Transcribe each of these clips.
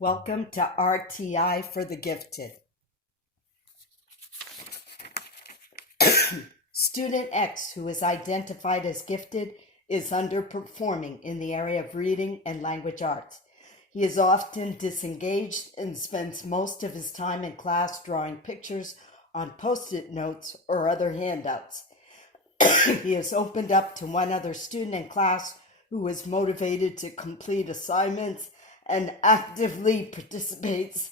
Welcome to RTI for the Gifted. Student X, who is identified as gifted, is underperforming in the area of reading and language arts. He is often disengaged and spends most of his time in class drawing pictures on post-it notes or other handouts. He has opened up to one other student in class who is motivated to complete assignments and actively participates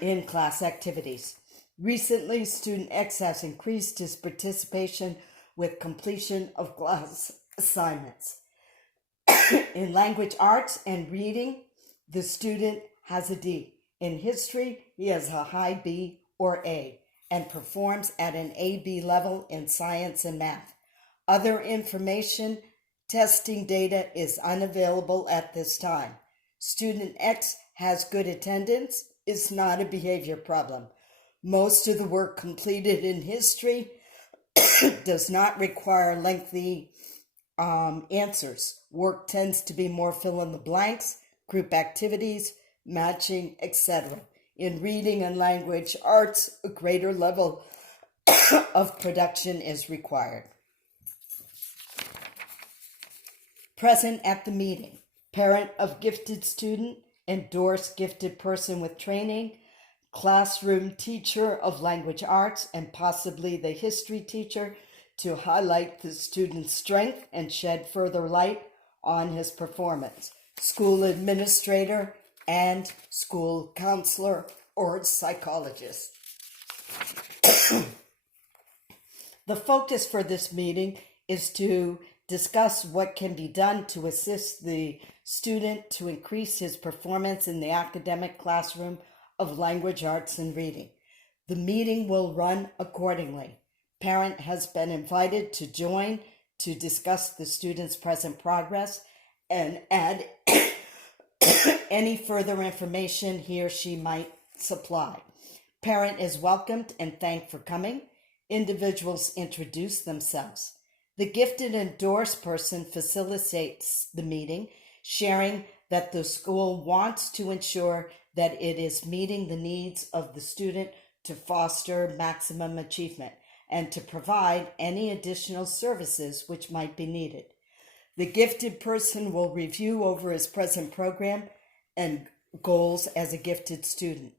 in class activities. Recently, Student X has increased his participation with completion of class assignments. In language arts and reading, the student has a D. In history, he has a high B or A and performs at an AB level in science and math. Other information testing data is unavailable at this time. Student X has good attendance, is not a behavior problem. Most of the work completed in history does not require lengthy answers. Work tends to be more fill in the blanks, group activities, matching, etc. In reading and language arts, a greater level of production is required. Present at the meeting: parent of gifted student, endorsed gifted person with training, classroom teacher of language arts, and possibly the history teacher to highlight the student's strength and shed further light on his performance, school administrator, and school counselor or psychologist. The focus for this meeting is to discuss what can be done to assist the student to increase his performance in the academic classroom of language arts and reading. The meeting will run accordingly. Parent has been invited to join to discuss the student's present progress and add any further information he or she might supply. Parent is welcomed and thanked for coming. Individuals introduce themselves. The gifted endorsed person facilitates the meeting, sharing that the school wants to ensure that it is meeting the needs of the student to foster maximum achievement and to provide any additional services which might be needed. The gifted person will review over his present program and goals as a gifted student.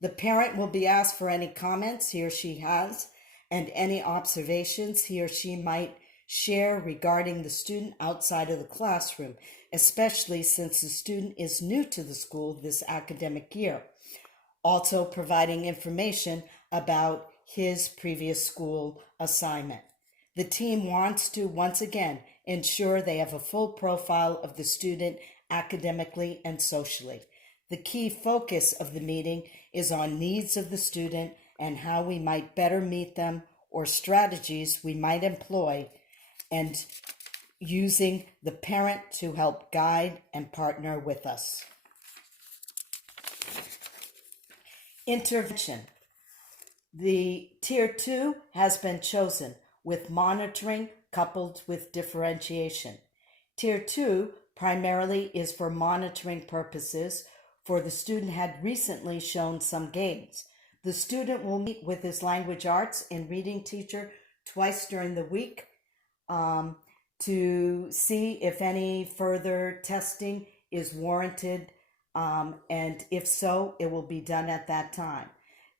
The parent will be asked for any comments he or she has and any observations he or she might share regarding the student outside of the classroom, especially since the student is new to the school this academic year. Also providing information about his previous school assignment. The team wants to, once again, ensure they have a full profile of the student academically and socially. The key focus of the meeting is on needs of the student and how we might better meet them or strategies we might employ, and using the parent to help guide and partner with us. Intervention. The Tier 2 has been chosen with monitoring coupled with differentiation. Tier 2 primarily is for monitoring purposes, for the student had recently shown some gains. The student will meet with his language arts and reading teacher twice during the week to see if any further testing is warranted, and if so, it will be done at that time.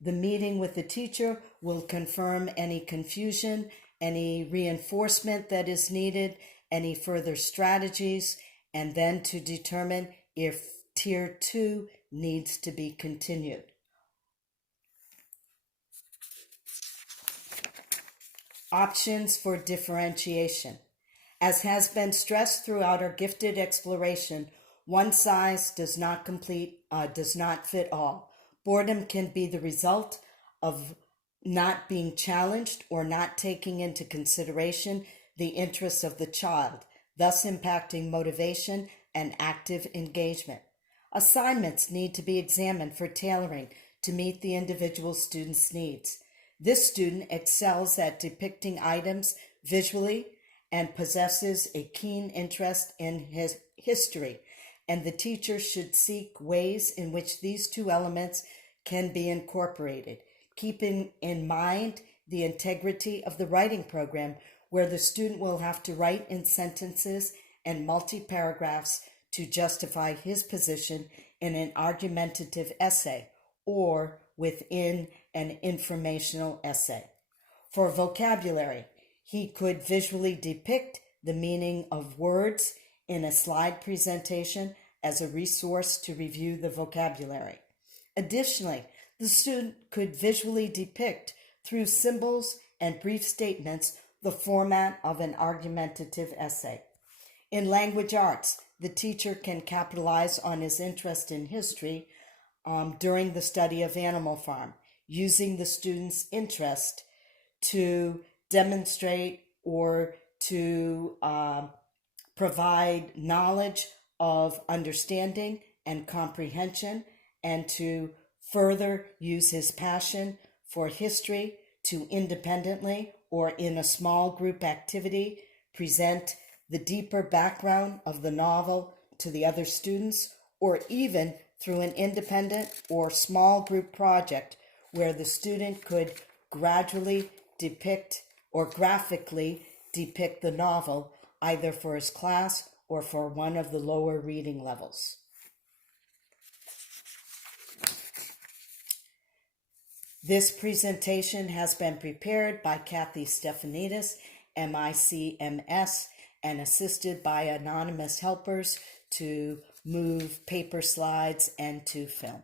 The meeting with the teacher will confirm any confusion, any reinforcement that is needed, any further strategies, and then to determine if Tier 2 needs to be continued. Options for differentiation. As has been stressed throughout our gifted exploration, one size does not fit all. Boredom can be the result of not being challenged or not taking into consideration the interests of the child, thus impacting motivation and active engagement. Assignments need to be examined for tailoring to meet the individual student's needs. This student excels at depicting items visually and possesses a keen interest in his history and the teacher should seek ways in which these two elements can be incorporated, keeping in mind the integrity of the writing program, where the student will have to write in sentences and multi-paragraphs to justify his position in an argumentative essay or within an informational essay. For vocabulary, he could visually depict the meaning of words in a slide presentation as a resource to review the vocabulary. Additionally, the student could visually depict through symbols and brief statements the format of an argumentative essay. In language arts, the teacher can capitalize on his interest in history during the study of Animal Farm, using the student's interest to demonstrate or to provide knowledge of understanding and comprehension, and to further use his passion for history to independently or in a small group activity present the deeper background of the novel to the other students, or even through an independent or small group project where the student could gradually depict or graphically depict the novel, either for his class or for one of the lower reading levels. This presentation has been prepared by Kathy Stefanidis, MICMS, and assisted by anonymous helpers to move paper slides and to film.